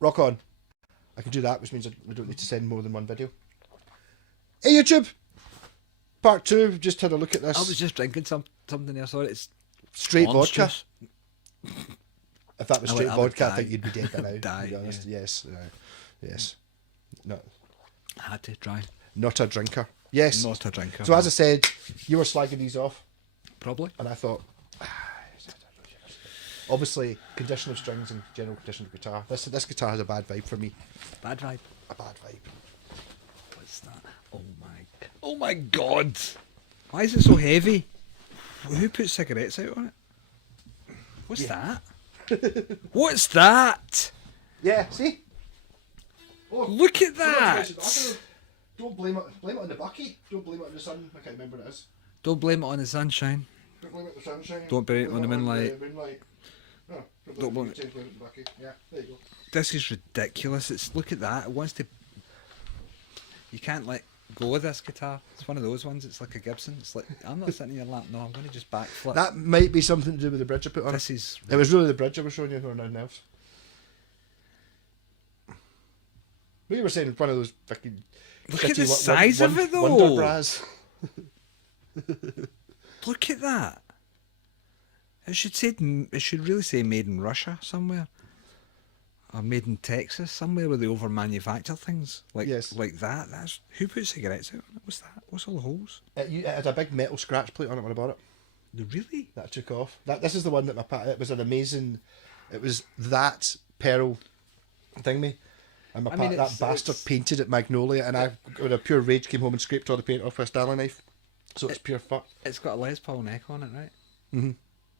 Rock on. I can do that, which means we don't need to send more than one video. Hey YouTube! Part 2, we've just had a look at this. I was just drinking something there, sorry, it's straight vodka. Juice. If that was straight vodka, I think you'd be dead by now. Die, to be honest. yeah. Yes. Yes. No. Had to try. Not a drinker. Yes. Not a drinker. So as I said, you were slagging these off. Probably. And I thought, obviously, condition of strings and general condition of guitar. This guitar has a bad vibe for me. Bad vibe. A bad vibe. What's that? Oh my god! Why is it so heavy? Who put cigarettes out on it? What's that? What's that? Yeah, see? Oh, look at that! Don't blame it on the bucket. Don't blame it on the sun. I can't remember what it is. Don't blame it on the sunshine. Don't blame it on the sunshine. Don't blame it on the moonlight. No, Don't blame it. Blame it on the bucket. Yeah, there you go. This is ridiculous. It's look at that. It wants to. You can't let go of this guitar. It's one of those ones. It's like a Gibson. It's like I'm not sitting in your lap. No, I'm going to just backflip. That might be something to do with the bridge I put on. This is. It was really the bridge I was showing you, or nothing else. We were saying one of those fucking. Look at the size of it, though. Wonder bras. Look at that. It should really say made in Russia somewhere, or made in Texas somewhere where they over manufacture things like like that. That's who put cigarettes out on it? What's that? What's all the holes? It had a big metal scratch plate on it when I bought it. Really? That I took off. This is the one that it was an amazing. It was that pearl thingy. And that bastard painted it magnolia, and I, with a pure rage, came home and scraped all the paint off with a Stanley knife. So it's pure fuck. It's got a Les Paul neck on it, right? Mm-hmm.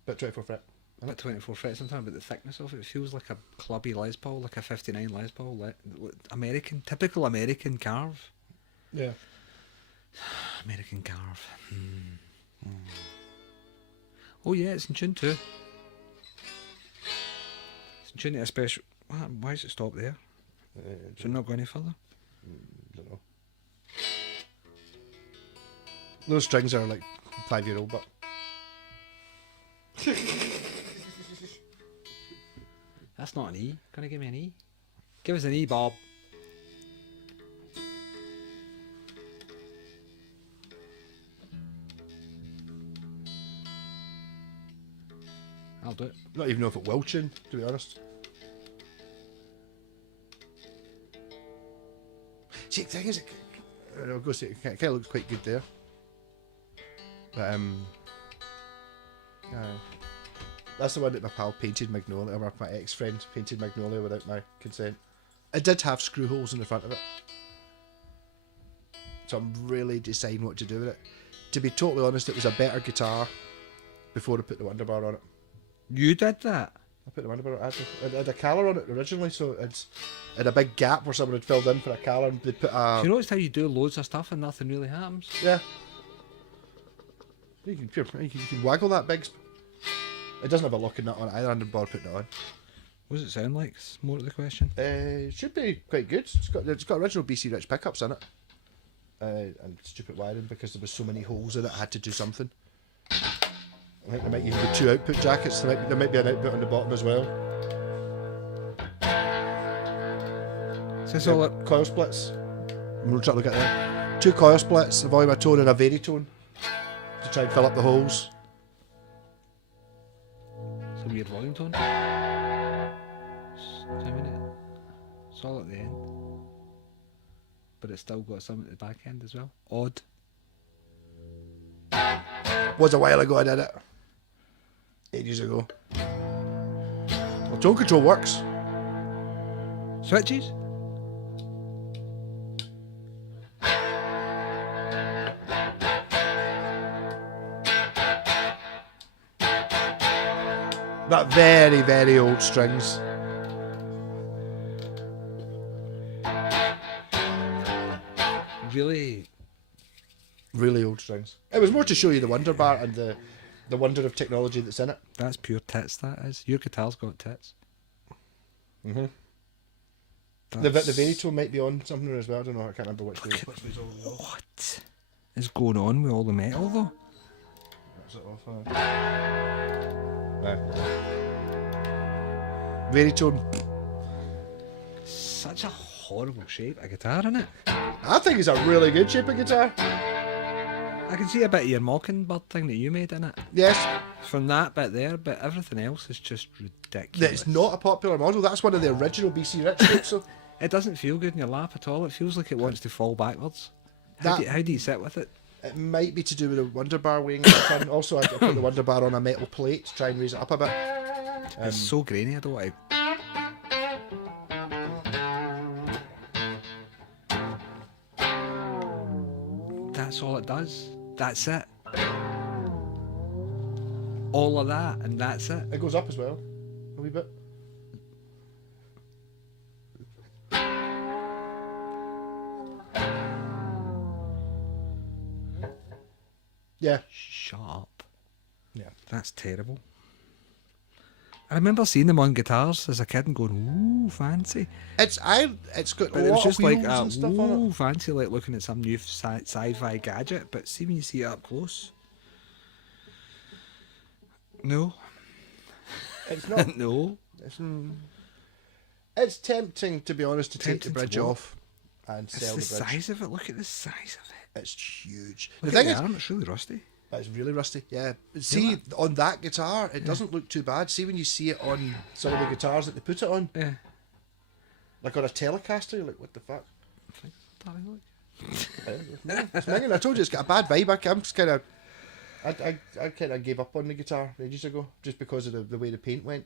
But 24 fret. About 24 frets. I'm talking about the thickness of it. It feels like a clubby Les Paul, like a 59 Les Paul. Typical American carve. Yeah. American carve. Oh yeah, it's in tune too. It's in tune to a special... Why does it stop there? Should not go any further? Don't know. Those strings are like 5-year-old, but... That's not an E. Gonna give me an E? Give us an E, Bob. I'll do it. Not even know if it will tune, to be honest. See, the thing is, I'll go see, it kind of looks quite good there. But, that's the one that my pal painted Magnolia, or my ex-friend painted Magnolia without my consent. It did have screw holes in the front of it. So I'm really deciding what to do with it. To be totally honest, it was a better guitar before I put the Wonderbar on it. You did that? I put the Wonderbar on it. It had a collar on it originally, so it had a big gap where someone had filled in for a collar, and they put a... Do you notice how you do loads of stuff and nothing really happens? Yeah. You can waggle that big. It doesn't have a locking nut on it either, and the bar putting it on. What does it sound like? It's more to the question. It should be quite good. It's got original BC Rich pickups in it. And stupid wiring because there was so many holes in it, I had to do something. I think there might even be 2 output jackets. There might be an output on the bottom as well. Is this all up? Coil splits. We'll try to look at them. 2 coil splits, a volume tone and a veritone to try and fill up the holes. It's a weird volume tone. It's all at the end. But it's still got some at the back end as well. Odd. Was a while ago I did it. Ages ago. Well, tone control works. Switches? But very, very old strings. Really old strings. It was more to show you the Wonderbar and the wonder of technology that's in it. That's pure tits, that is. Your guitar's got tits. The veritone might be on something as well. I don't know. I can't remember which way. What is going on with all the metal though? That's it off. Veritone. such a horrible shape of guitar, isn't it? I think it's a really good shape of guitar. I can see a bit of your mockingbird thing that you made in it. Yes. From that bit there, but everything else is just ridiculous. It's not a popular model. That's one of the original BC Rich shapes. So it doesn't feel good in your lap at all. It feels like it wants to fall backwards. How do you sit with it? It might be to do with the Wonder Bar weighing it in. Also, I put the Wonder Bar on a metal plate to try and raise it up a bit. It's so grainy, I don't want to... That's all it does. That's it. All of that, and that's it. It goes up as well, a wee bit. Yeah. Shut up. Yeah. That's terrible. I remember seeing them on guitars as a kid and going, ooh, fancy. It's got But a it was lot just of like, wheels and stuff on ooh, it. fancy, like looking at some new sci-fi gadget. But see when you see it up close. No. It's not. No. It's tempting, to be honest, to take the Tempting to bridge what? off and It's sell the the bridge. size of it. Look at the size of it. It's huge. Look The at thing the is, arm. It's really rusty. it's really rusty. Yeah. See, on that guitar, it doesn't look too bad. See when you see it on some of the guitars that they put it on, Yeah. like on a Telecaster, you're like, what the fuck? Darling, look. It's minging. I told you it's got a bad vibe. I'm just kind of, I kind of gave up on the guitar ages ago just because of the way the paint went.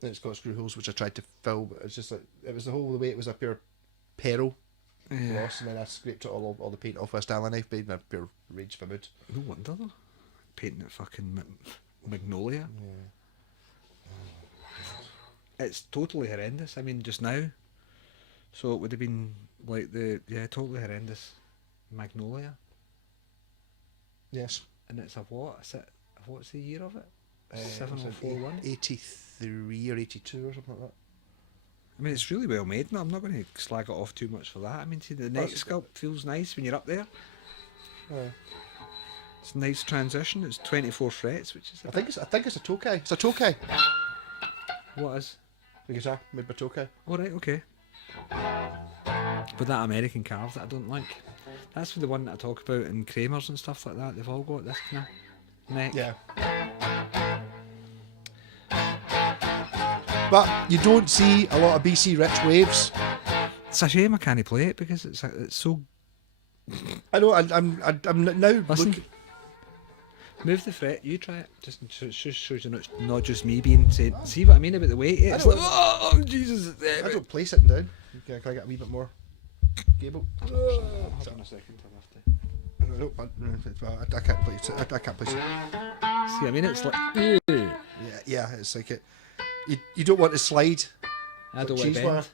And it's got screw holes which I tried to fill, but it's just like it was the way it was a pure peril gloss, and then I scraped all the paint off with a Stanley knife, made a pure rage for mood. No wonder though. Painting it fucking magnolia. It's totally horrendous. I mean, just now. So it would have been like totally horrendous magnolia. Yes. And it's a what? What's the year of it? It's 7041. 83 or 82 or something like that. I mean, it's really well made. No, I'm not going to slag it off too much for that. I mean, see, the neck sculpt feels nice when you're up there. It's a nice transition. It's 24 frets, which is. I think it's a Tokai. It's a Tokai. What is? The guitar made by Tokai. All right, okay. But that American carve that I don't like. That's the one that I talk about in Kramers and stuff like that. They've all got this kind of neck. Yeah. But you don't see a lot of BC Rich waves. It's a shame I can't play it because it's so. I know. I'm now Listen. looking. Move the fret. You try it. Just shows you not just me being saying. See what I mean about the weight? It's like, oh Jesus! It's I heavy. don't play sitting down. Can I get a wee bit more cable? Hold on a second. No, I can't play. I can't play. See, I mean, it's like. Yeah. It's like it. You don't want to slide. I don't like want to cheese bend. wire.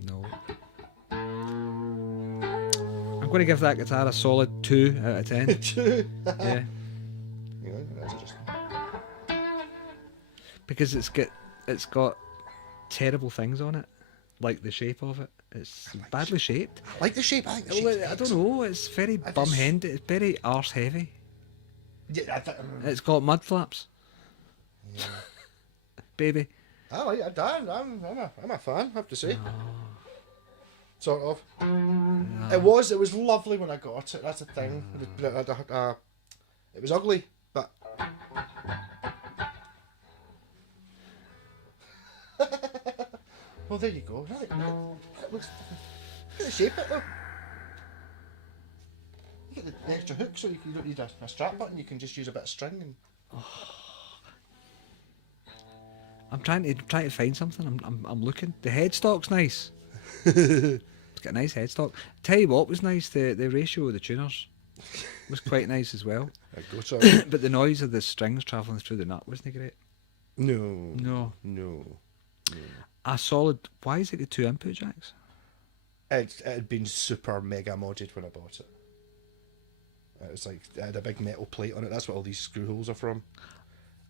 No. I'm going to give that guitar a solid 2 out of 10. Yeah. You know, that's just. Because it's got terrible things on it, like the shape of it. It's badly shaped. I like the shape. I think the Well, shape's I don't excellent. know. It's very I bum just- handed. It's very arse heavy. Yeah, It's got mud flaps. yeah. Baby. I like it. I'm a fan. I have to say. Sort of. It was lovely when I got it. That's the thing. It was ugly, but. Well, there you go. It looks. Look at the shape of it though. You get the extra hook, so you don't need a strap button. You can just use a bit of string and. I'm trying to find something. I'm looking. The headstock's nice. It's got a nice headstock. Tell you what was nice. The ratio of the tuners was quite nice as well. Go, sorry. But the noise of the strings travelling through the nut wasn't great. No. No. A solid. Why has it got 2 input jacks? It had been super mega modded when I bought it. It was like it had a big metal plate on it. That's what all these screw holes are from.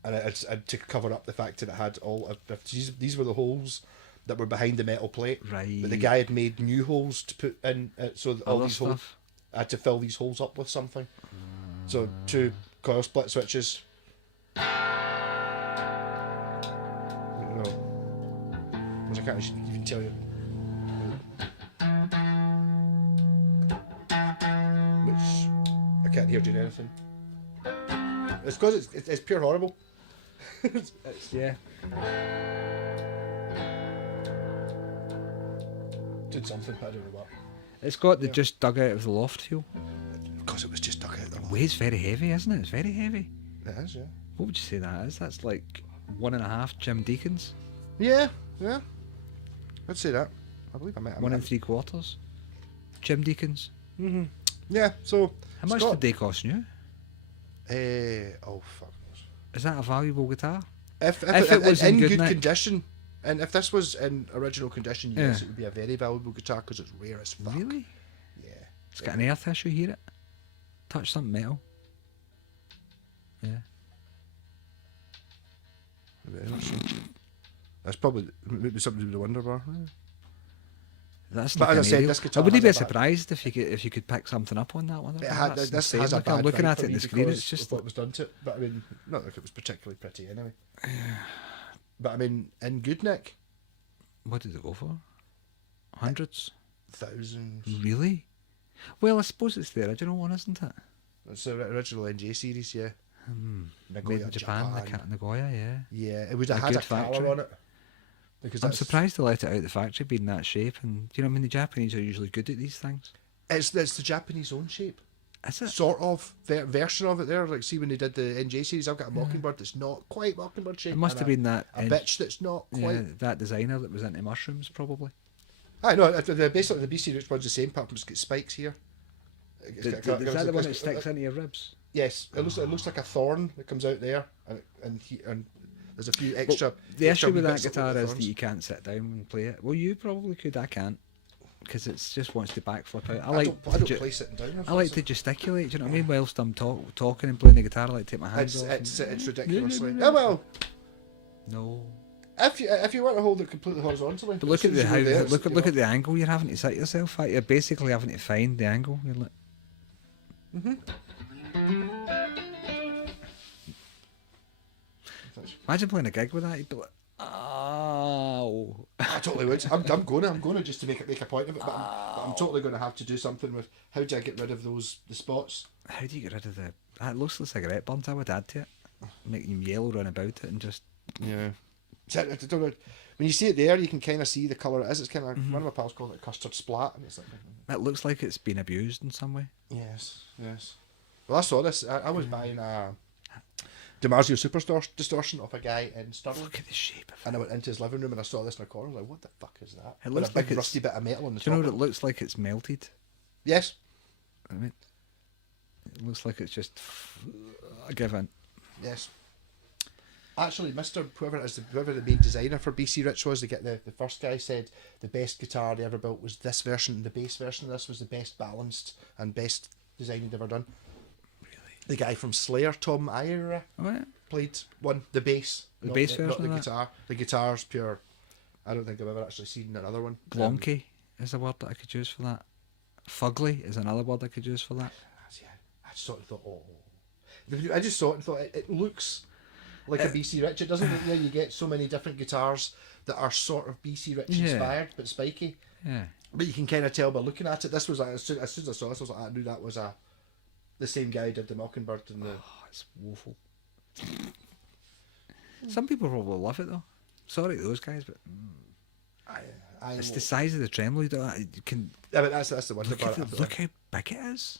And it's to cover up the fact that it had these were the holes that were behind the metal plate. Right. But the guy had made new holes to put in, so that all Other these holes. stuff. I had to fill these holes up with something. So 2 coil split switches, No. Because I can't even tell you. Which I can't hear doing anything. It's because it's pure horrible. Yeah. Did something, I don't know what. It's got the just dug out of the loft feel. Because it was just dug out of the loft. Weighs very heavy, isn't it? It's very heavy. It is, yeah. What would you say that is? That's like 1.5 Jim Deacons. Yeah. I'd say that. I believe I might. 1 3/4 Jim Deacons. Mm-hmm. Yeah. So how much did they cost you? Oh fuck. Is that a valuable guitar? If it was in good nick. condition, and if this was in original condition, yes, it would be a very valuable guitar because it's rare as fuck. Really? Yeah. It's got an earth issue, hear it? Touch something metal. Yeah. That's probably maybe something to do with the Wonderbar. That's but like as I said, this guitar. I wouldn't be surprised if you could pick something up on that one. It had, this has a bad I'm looking vibe at for it on me the screen. because It's just of what was done to it. But I mean, not like it was particularly pretty anyway. But I mean, in good nick. What did it go for? Hundreds? Thousands. Really? Well, I suppose it's the original one, isn't it? It's the original NJ series, yeah. Made in Japan, Nagoya, yeah. Yeah, it would have had a colour on it. Because I'm surprised they let it out of the factory being that shape, and you know, I mean, the Japanese are usually good at these things. It's the Japanese own shape. Is it? Sort of version of it there. Like, see when they did the NJ series, I've got a Mockingbird that's not quite Mockingbird shape. It must have been that a bitch that's not quite. Yeah, that designer that was into mushrooms, probably. I know. Basically, the BC Rich one's the same, apart from it's got spikes here. Is that the one that sticks into your ribs? Yes, it looks like a thorn that comes out there, and there's a few extra. Well, the extra issue with that bits guitar like is that you can't sit down and play it. Well, you probably could. I can't, because it just wants to backflip out. I don't play sitting down. I like to gesticulate. Do you know what I mean? Whilst I'm talking and playing the guitar, I like to take my hands off. It's ridiculously. Oh well. No. If you want to hold it completely horizontally, but look at look at the angle you're having to sit yourself at. You're basically having to find the angle. You're like. Imagine playing a gig with that. You'd be like, oh. I totally would. I'm gonna just to make a point of it. But I'm totally gonna have to do something with how do I get rid of the spots? How do you get rid of the? It looks like cigarette burns. I would add to it, make them yellow round about it, and just. Yeah. I don't know. When you see it there, you can kind of see the colour it is. It's kind of one of my pals called it custard splat, and it's like. It looks like it's been abused in some way. Yes. Well, I saw this. I was buying a DiMarzio Superstar distortion off a guy in Stirling. Look at the shape of it. And I went into his living room and I saw this in a corner. I was like, what the fuck is that? It looks like a big rusty bit of metal on the top. Do you know what it looks like? It's melted. Yes. I mean, it looks like it's just a given. Yes. Actually, whoever the main designer for BC Rich was, the first guy said the best guitar they ever built was this version. The bass version of this was the best balanced and best design he'd ever done. Really? The guy from Slayer, Tom Ira, played the bass. The bass version not the of that? guitar. The guitar's pure. I don't think I've ever actually seen another one. Glonky is a word that I could use for that. Fugly is another word I could use for that. Yeah, I sort of thought, I just saw it and thought it looks like a BC Rich. It doesn't look like you get so many different guitars that are sort of BC Rich inspired but spiky. Yeah. But you can kind of tell by looking at it. This was as soon as I saw this, I was like, I knew that was the same guy who did the Mockingbird and the. Oh, it's woeful. Some people probably love it though. Sorry to those guys, but it's the size of the tremolo. You can. Yeah, but that's the wonder part. Look how big it is.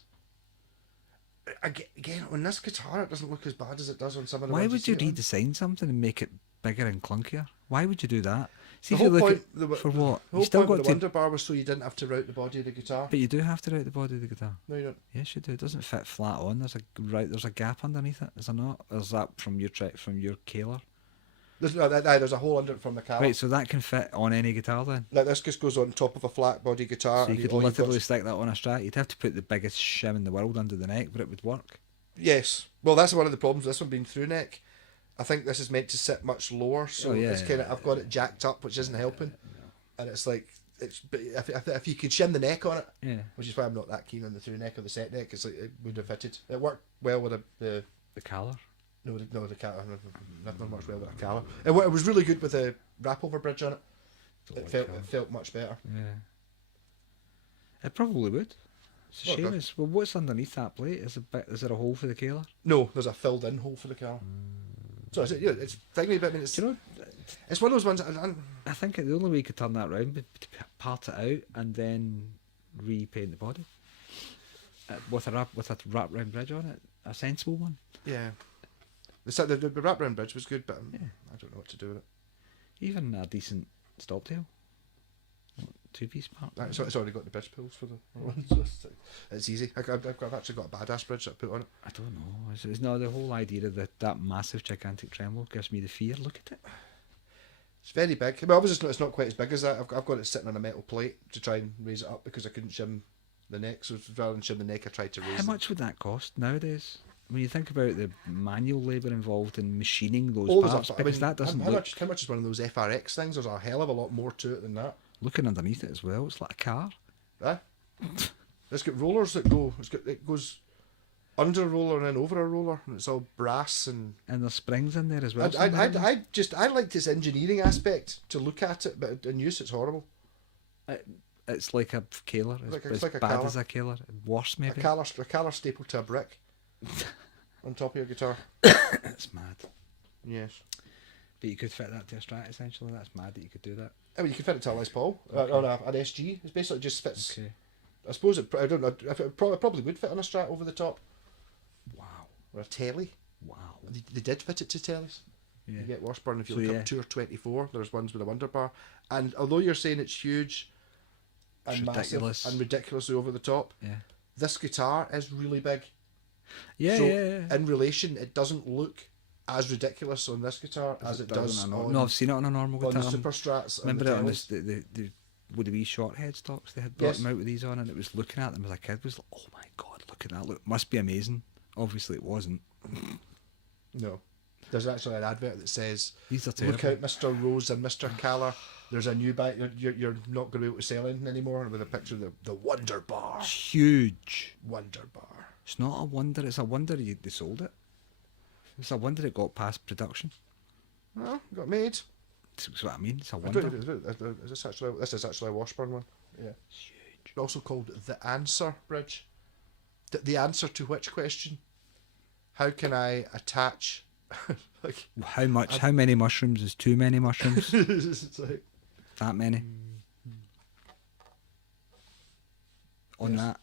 Again, on this guitar, it doesn't look as bad as it does on some of the. Why ones would you redesign something and make it bigger and clunkier? Why would you do that? See, the whole point for what? The whole point of the Wonder Bar was so you didn't have to route the body of the guitar. But you do have to route the body of the guitar. No, you don't. Yes, you do. It doesn't fit flat on. There's a gap underneath it. Is there not? Is that from your Kaler? There's a hole under it from the car. Right, so that can fit on any guitar then? Like this just goes on top of a flat body guitar. So you could literally stick that on a Strat. You'd have to put the biggest shim in the world under the neck, but it would work. Yes. Well, that's one of the problems. This one being through neck. I think this is meant to sit much lower, so it's kind of I've got it jacked up, which isn't helping. And it's like but if you could shim the neck on it, which is why I'm not that keen on the through neck or the set neck. It's like it would have fitted. It worked well with the collar. the Cala. Never much well with a Cala. It was really good with the wrap over bridge on it. It felt much better. Yeah. It probably would. It's a shame. What's underneath that plate? Is there a hole for the Kaler? No, there's a filled in hole for the Cala. So it's thingy, but I mean, it's it's one of those ones. I think the only way you could turn that round would be to part it out and then repaint the body with a wrap round bridge on it. A sensible one. Yeah. The wrap round bridge was good, but I don't know what to do with it. Even a decent stop tail. 2-piece part. So it's already got the bridge pulls for the one. So it's easy. I've actually got a badass bridge that I put on it. I don't know. It's not the whole idea of that massive gigantic tremolo gives me the fear. Look at it. It's very big. Well, obviously it's not quite as big as that. I've got it sitting on a metal plate to try and raise it up because I couldn't shim the neck. So rather than shim the neck, I tried to raise it. How much would that cost nowadays? When you think about the manual labour involved in machining those parts, because that doesn't how much is one of those FRX things? There's a hell of a lot more to it than that. Looking underneath it as well, it's like a car. It's got rollers that go. It goes under a roller and then over a roller, and it's all brass and there's springs in there as well. I like this engineering aspect to look at it, but in use it's horrible. It's like a Kaler. It's like bad as a Kaler. Worse maybe. A Kaler stapled to a brick on top of your guitar. It's mad. Yes. But you could fit that to a Strat essentially. That's mad that you could do that. I mean, you could fit it to a Les Paul or an SG. It basically just fits. Okay. I suppose I don't know. It probably would fit on a Strat over the top. Wow. Or a telly. Wow. They did fit it to tellies. Yeah. You get Washburn if you look up Tour 24. There's ones with a Wonder Bar, and although you're saying it's huge and ridiculous massive and ridiculously over the top, this guitar is really big. Yeah, so yeah. In relation, it doesn't look as ridiculous on this guitar as it does on. No, I've seen it on a normal guitar. On the Super Strats. Remember it on with the wee short headstocks they had brought them out with these on, and it was looking at them as a kid was like, oh my god, look at that! Look, must be amazing. Obviously, it wasn't. No, there's actually an advert that says, "These are terrible. Look out, Mr. Rose and Mr. Kaler. There's a new bike. You're not going to be able to sell anything anymore." With a picture of the Wonder Bar. It's huge. Wonder Bar. It's not a wonder. It's a wonder they sold it. It's a wonder it got past production. Well, got made. That's what I mean. It's a wonder. This is actually a Washburn one. Yeah. It's huge. Also called the Answer Bridge. The answer to which question? How can I attach? How many mushrooms is too many mushrooms? It's like, that many. On that.